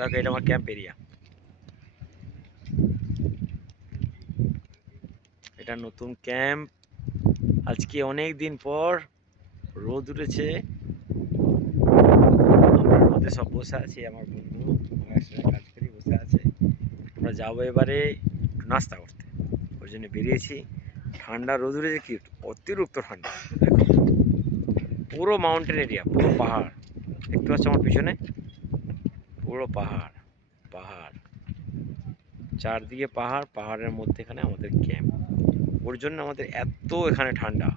দেখো এটা আমার ক্যাম্প এরিয়া এটা নতুন ক্যাম্প আজকে অনেক দিন পর রোদ উঠেছে। আমরা রোদে সব বসে আছি, আমার বন্ধু কাজ করি, বসে আছে। আমরা যাব এবারে নাস্তা করতে। ওই জন্য বেরিয়েছি। ঠান্ডা রোদ উঠেছে কি? অতিরিক্ত ঠান্ডা। পুরো মাউন্টেন এরিয়া পুরো পাহাড়। দেখতে পাচ্ছ আমার পিছনে? পুরো পাহাড় পাহাড়। চারদিকে পাহাড়, পাহাড়ের মধ্যেখানে আমাদের ক্যাম্প ওর জন্য আমাদের এত এখানে ঠান্ডা।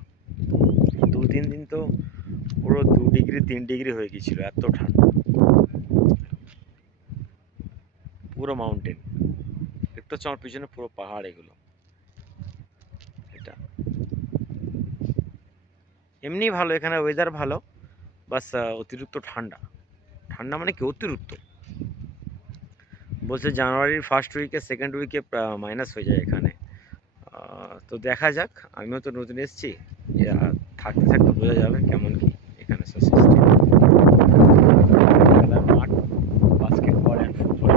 দু, তিন দিন তো পুরো দু ডিগ্রি, তিন ডিগ্রি হয়ে গিয়েছিল, এত ঠান্ডা। পুরো মাউন্টেন দেখতে হচ্ছে আমার পিছনে পুরো পাহাড় এগুলো। এটা। এমনি ভালো, এখানে ওয়েদার ভালো, বাস অতিরিক্ত ঠান্ডা। ঠান্ডা মানে কি? অতিরিক্ত। বলছে জানুয়ারির ফার্স্ট উইকে সেকেন্ড উইকে মাইনাস হয়ে যায় এখানে। তো দেখা যাক, আমিও তো নতুন এসেছি। থাকতে থাকতে বোঝা যাবে কেমন কি এখানে সব বাস্কেটবল অ্যান্ড ফুটবল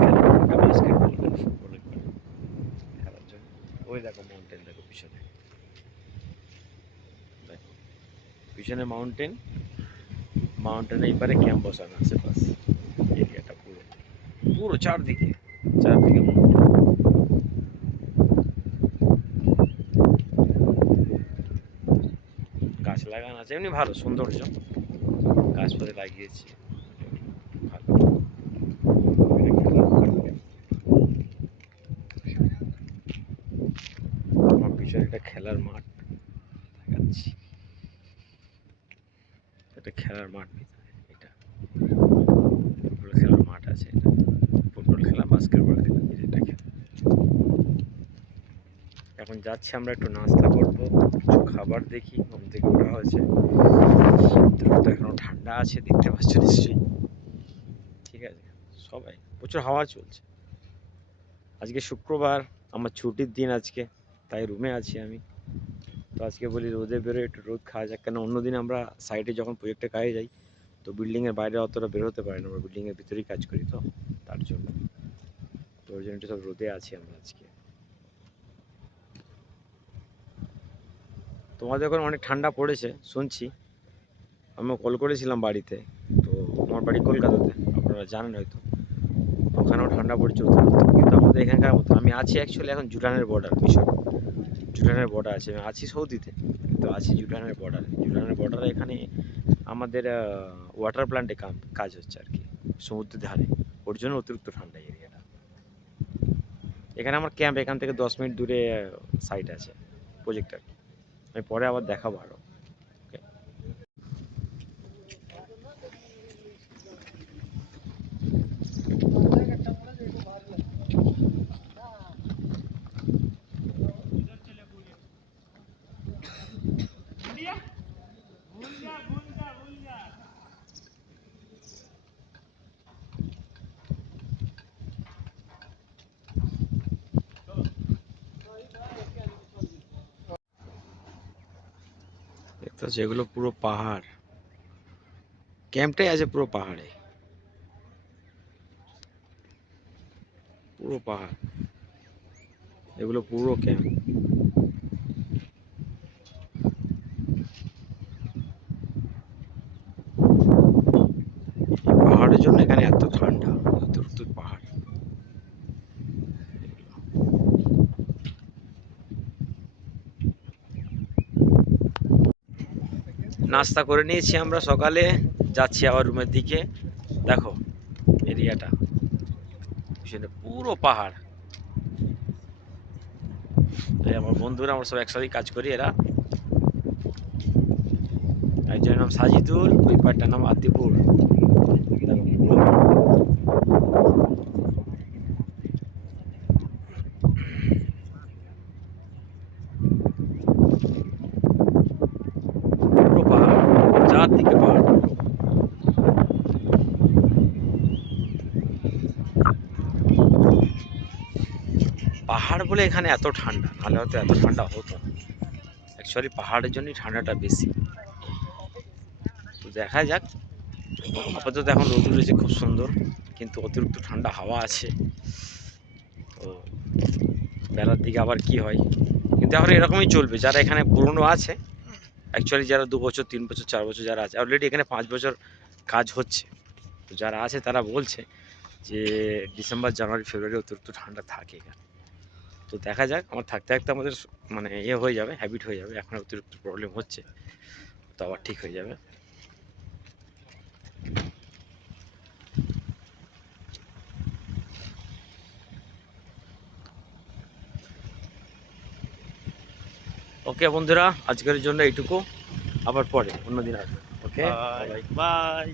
ওই দেখো মাউন্টেন দেখো পিছনে। পিছনে মাউন্টেন মাউন্টেনের এপারে ক্যাম্প বসানো আছে বাস পুরো পুরো চারদিকে। চারদিকে মাউন্টেন গাছ লাগানো আছে এমনি ভালো সৌন্দর্য। গাছপালা লাগিয়েছি। ভালো। আমার পিছনে একটা খেলার মাঠ দেখাচ্ছি। এটা খেলার মাঠ ভিতরে এটা। খেলার মাঠ আছে এটা। বাস্কেটবল খেলা এটা খেলা এখন যাচ্ছি আমরা একটু নাস্তা করব, কিছু খাবার দেখি, ঘুম থেকে ওঠা হয়েছে। তো এখনও ঠান্ডা আছে, দেখতে পাচ্ছ নিশ্চয়ই। ঠিক আছে, সবাই, প্রচুর হাওয়া চলছে। আজকে শুক্রবার, আমার ছুটির দিন আজকে, তাই রুমে আছি আমি। তো আজকে বলি রোদে বেরোয় একটু রোদ খাওয়া যাক কেন অন্যদিন আমরা সাইডে যখন প্রজেক্টে কাজে যাই, তো বিল্ডিংয়ের বাইরে অতটা বেরোতে পারি না, আমরা বিল্ডিংয়ের ভিতরেই কাজ করি তো, তার জন্য। তো ওই জন্য একটু সব রোদে আছি আমরা আজকে। তোমাদের ওখানে অনেক ঠান্ডা পড়েছে, শুনছি। আমি কল করেছিলাম বাড়িতে, তো আমার বাড়ি কলকাতাতে, আপনারা জানেন হয়তো। ওখানেও ঠান্ডা পড়ছে। কিন্তু আমাদের এখানকার মতো, আমি আছি অ্যাকচুয়ালি এখন জুটানের বর্ডার মিশর। জুটানের বর্ডার আছে, আমি আছি সৌদিতে, কিন্তু আছি জুটানের বর্ডারে জুটানের বর্ডারে এখানে আমাদের ওয়াটার প্ল্যান্টে কাজ হচ্ছে আর কি সমুদ্রের ধারে ওর জন্য অতিরিক্ত ঠান্ডা এখানে আমার ক্যাম্প এখান থেকে দশ মিনিট দূরে সাইট আছে প্রজেক্ট আমি পরে আবার দেখাবো আরও। দেখতে যেগুলো পুরো পাহাড়। ক্যাম্পটাই আছে পুরো পাহাড়ে। পুরো পাহাড়। এগুলো পুরো ক্যাম্প। পাহাড়ের জন্য এখানে এত ঠান্ডা অতিরিক্ত পাহাড় নাস্তা করে নিয়েছি আমরা সকালে। যাচ্ছি আবার রুমের দিকে। দেখো, এরিয়াটা। পিছনে পুরো পাহাড়। আমার বন্ধুরা, আমরা সব একসাথেই কাজ করি এরা। একজনের নাম সাজিদুল, ওই পাড়টার নাম আতিপুর দেখো, পুরো পুরো পাহাড় পাহাড় পাহাড় বলে এখানে এত ঠান্ডা, নাহলে হয়তো এত ঠান্ডা হতো অ্যাকচুয়ালি পাহাড়ের জন্যই ঠান্ডাটা বেশি। তো দেখা যাক। আপাতত এখন রোদ উঠেছে খুব সুন্দর, কিন্তু অতিরিক্ত ঠান্ডা হাওয়া আছে। তো বেলার দিকে আবার কি হয়? কিন্তু এখন এরকমই চলবে। যারা এখানে পুরনো আছে অ্যাকচুয়ালি যারা দু বছর, তিন বছর, চার বছর যারা আছে অলরেডি এখানে পাঁচ বছর কাজ হচ্ছে। তো যারা আছে তারা বলছে যে ডিসেম্বর জানুয়ারি ফেব্রুয়ারি অতিরিক্ত ঠান্ডা থাকে এখানে। তো দেখা যাক, আমার থাকতে থাকতে আমাদের মানে ইয়ে হয়ে যাবে হ্যাবিট হয়ে যাবে, এখন অতিরিক্ত প্রবলেম হচ্ছে। তো আবার ঠিক হয়ে যাবে। ওকে বন্ধুরা আজকের জন্য এইটুকু। আবার পরে অন্যদিন আসবে। Okay bye bye